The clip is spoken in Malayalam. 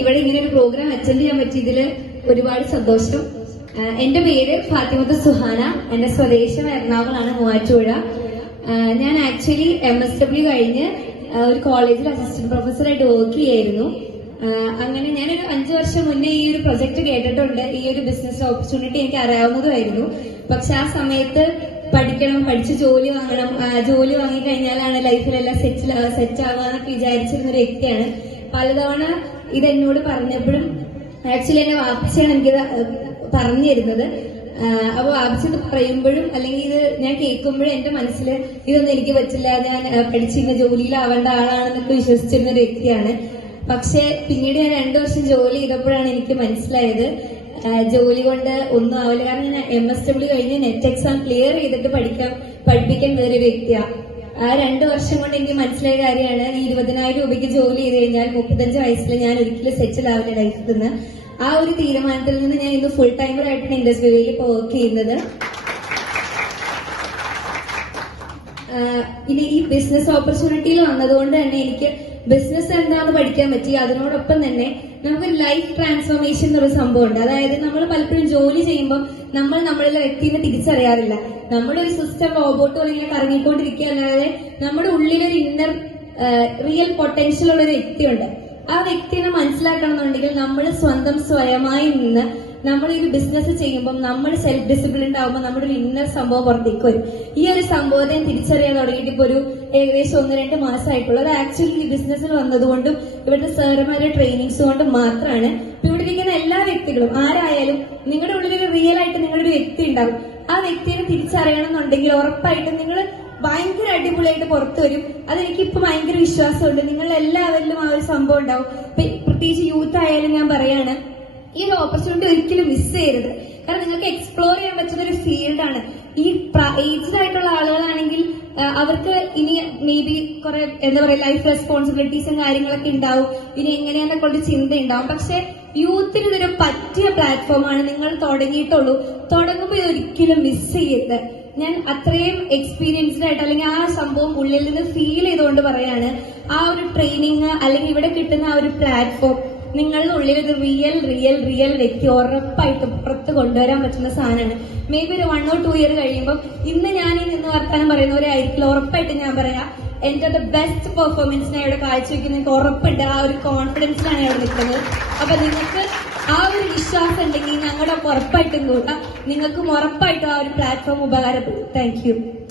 ഇവിടെ ഇങ്ങനെ ഒരു പ്രോഗ്രാം അറ്റൻഡ് ചെയ്യാൻ പറ്റിയതിൽ ഒരുപാട് സന്തോഷം. എന്റെ പേര് ഫാത്തിമത്ത് സുഹാന. എന്റെ സ്വദേശം എറണാകുളമാണ് മൂവാറ്റുപുഴ. ഞാൻ ആക്ച്വലി എം എസ് ഡബ്ല്യു കഴിഞ്ഞ് ഒരു കോളേജിൽ അസിസ്റ്റന്റ് പ്രൊഫസറായിട്ട് വർക്ക് ചെയ്യായിരുന്നു. അങ്ങനെ അങ്ങനെ ഞാനൊരു അഞ്ചു വർഷം മുന്നേ ഈ ഒരു പ്രൊജക്ട് കേട്ടിട്ടുണ്ട്. ഈ ഒരു ബിസിനസ് ഓപ്പർച്യൂണിറ്റി എനിക്ക് അറിയാവുന്നതുമായിരുന്നു. പക്ഷെ ആ സമയത്ത് പഠിക്കണം പഠിച്ച് ജോലി വാങ്ങണം. ജോലി വാങ്ങി കഴിഞ്ഞാലാണ് ലൈഫിലെല്ലാം സെറ്റിൽ സെറ്റ് ആവുക എന്നൊക്കെ വിചാരിച്ചിരുന്ന ഒരു വ്യക്തിയാണ്. പലതവണ ഇത് എന്നോട് പറഞ്ഞപ്പോഴും ആക്ച്വലി എന്നെ വാപ്പച്ചയാണ് എനിക്കിത് പറഞ്ഞു തരുന്നത്. അപ്പോൾ വാപ്പച്ചത് പറയുമ്പോഴും അല്ലെങ്കിൽ ഇത് ഞാൻ കേൾക്കുമ്പോഴും എന്റെ മനസ്സിൽ ഇതൊന്നും എനിക്ക് പറ്റില്ല. ഞാൻ പഠിച്ചിരുന്ന ജോലിയിലാവേണ്ട ആളാണെന്നൊക്കെ വിശ്വസിച്ചിരുന്ന ഒരു വ്യക്തിയാണ്. പക്ഷെ പിന്നീട് ഞാൻ രണ്ടു വർഷം ജോലി ചെയ്തപ്പോഴാണ് എനിക്ക് മനസ്സിലായത്. ജോലി കൊണ്ട് ഒന്നും ആവില്ല. കാരണം ഞാൻ എം എസ് ഡബ്ല്യു കഴിഞ്ഞ് നെറ്റ് എക്സാം ക്ലിയർ ചെയ്തിട്ട് പഠിക്കാൻ പഠിപ്പിക്കാൻ വേറെ വ്യക്തിയാണ് ആ രണ്ടു വർഷം കൊണ്ട് എനിക്ക് മനസ്സിലായ കാര്യമാണ് ഇരുപതിനായിരം രൂപയ്ക്ക് ജോലി ചെയ്ത് കഴിഞ്ഞാൽ മുപ്പത്തഞ്ച് വയസ്സിൽ ഞാൻ ഒരിക്കലും സെറ്റിൽ ആവില്ല ലൈഫിൽ നിന്ന്. ആ ഒരു തീരുമാനത്തിൽ നിന്ന് ഞാൻ ഇന്ന് ഫുൾ ടൈമറായിട്ടാണ് ഇൻഡസ്ട്രിയിൽ ഇപ്പോൾ വർക്ക് ചെയ്യുന്നത്. ഇനി ഈ ബിസിനസ് ഓപ്പർച്യൂണിറ്റിയിൽ വന്നതുകൊണ്ട് തന്നെ എനിക്ക് ബിസിനസ് എന്താണെന്ന് പഠിക്കാൻ പറ്റി അതിനോടൊപ്പം തന്നെ നമുക്ക് ലൈഫ് ട്രാൻസ്ഫോർമേഷൻ എന്നൊരു സംഭവമുണ്ട്. അതായത് നമ്മൾ പലപ്പോഴും ജോലി ചെയ്യുമ്പോൾ നമ്മൾ നമ്മളിലെ വ്യക്തിനെ തിരിച്ചറിയാറില്ല. നമ്മുടെ ഒരു സിസ്റ്റം റോബോട്ട് ഇങ്ങനെ കറങ്ങിക്കൊണ്ടിരിക്കുക അല്ലാതെ നമ്മുടെ ഉള്ളിലൊരു ഇന്നർ റിയൽ പൊട്ടൻഷ്യൽ ഉള്ള ഒരു വ്യക്തിയുണ്ട്. ആ വ്യക്തിനെ മനസ്സിലാക്കണമെന്നുണ്ടെങ്കിൽ നമ്മൾ സ്വന്തം സ്വയമായി നിന്ന് നമ്മൾ ഈ ബിസിനസ് ചെയ്യുമ്പോൾ നമ്മൾ സെൽഫ് ഡിസിപ്ലിൻഡ് ആകുമ്പോൾ നമ്മുടെ ഒരു ഇന്നർ സംഭവം വരും ഈ ഒരു സംഭവത്തെ തിരിച്ചറിയാൻ തുടങ്ങിയിട്ട് ഇപ്പോൾ ഒരു ഏകദേശം ഒന്ന് രണ്ട് മാസമായിട്ടുള്ളത് ആക്ച്വലി ഈ ബിസിനസ്സിൽ വന്നതുകൊണ്ടും ഇവിടുത്തെ സാറുമാരുടെ ട്രെയിനിങ്സ് കൊണ്ടും മാത്രമാണ് ഇവിടെ ഇരിക്കുന്ന എല്ലാ വ്യക്തികളും ആരായാലും നിങ്ങളുടെ ഉള്ളിൽ ഒരു റിയൽ ആയിട്ട് നിങ്ങളുടെ ഒരു വ്യക്തി ഉണ്ടാവും. ആ വ്യക്തിയെ തിരിച്ചറിയണമെന്നുണ്ടെങ്കിൽ ഉറപ്പായിട്ടും നിങ്ങൾ ഭയങ്കര അടിപൊളിയായിട്ട് പുറത്തു വരും. അതെനിക്ക് ഇപ്പൊ ഭയങ്കര വിശ്വാസമുണ്ട്. നിങ്ങൾ എല്ലാവരിലും ആ ഒരു സംഭവം ഉണ്ടാവും. പ്രത്യേകിച്ച് യൂത്ത് ആയാലും ഞാൻ പറയാണ് ഈ ഒരു ഓപ്പർച്യൂണിറ്റി ഒരിക്കലും മിസ് ചെയ്യരുത്. കാരണം നിങ്ങൾക്ക് എക്സ്പ്ലോർ ചെയ്യാൻ പറ്റുന്ന ഒരു ഫീൽഡാണ് ഈ ഏജ്ഡ് ആയിട്ടുള്ള ആളുകളാണെങ്കിൽ അവർക്ക് ഇനി മേ ബി കുറെ എന്താ പറയാ ലൈഫ് റെസ്പോൺസിബിലിറ്റീസും കാര്യങ്ങളൊക്കെ ഉണ്ടാവും. ഇനി എങ്ങനെയാന്നൊക്കെ ഉള്ള ചിന്ത ഉണ്ടാവും. പക്ഷെ യൂത്തിന് ഇതൊരു പറ്റിയ പ്ലാറ്റ്ഫോമാണ് നിങ്ങൾ തുടങ്ങിയിട്ടുള്ളൂ. തുടങ്ങുമ്പോൾ ഇതൊരിക്കലും മിസ് ചെയ്യരുത്. ഞാൻ അത്രയും എക്സ്പീരിയൻസ്ഡ് ആയിട്ട് അല്ലെങ്കിൽ ആ സംഭവം ഉള്ളിൽ നിന്ന് ഫീൽ ചെയ്തുകൊണ്ട് പറയാണ് ആ ഒരു ട്രെയിനിങ് അല്ലെങ്കിൽ ഇവിടെ കിട്ടുന്ന ആ ഒരു പ്ലാറ്റ്ഫോം നിങ്ങളുടെ ഉള്ളിൽ ഒരു റിയൽ റിയൽ റിയൽ വ്യക്തി ഉറപ്പായിട്ട് പുറത്ത് കൊണ്ടുവരാൻ പറ്റുന്ന സാധനമാണ്. മേ ബി ഒരു വൺ ഓർ ടു ഇയർ കഴിയുമ്പോൾ ഇന്ന് ഞാൻ ഈ നിന്ന് വർത്താനം പറയുന്നവരായിരിക്കില്ല. ഉറപ്പായിട്ടും ഞാൻ പറയാം എന്റെ ബെസ്റ്റ് പെർഫോമൻസ് ഞാൻ ഇവിടെ കാഴ്ചവെക്കുന്ന ഉറപ്പുണ്ട്. ആ ഒരു കോൺഫിഡൻസിലാണ് ഇവിടെ നിൽക്കുന്നത്. അപ്പൊ നിങ്ങൾക്ക് ആ ഒരു വിശ്വാസം ഉണ്ടെങ്കിൽ ഞങ്ങളുടെ ഉറപ്പായിട്ടും കൂട്ടാം. നിങ്ങൾക്കും ഉറപ്പായിട്ടും ആ ഒരു പ്ലാറ്റ്ഫോം ഉപകാരപ്പെടും. താങ്ക്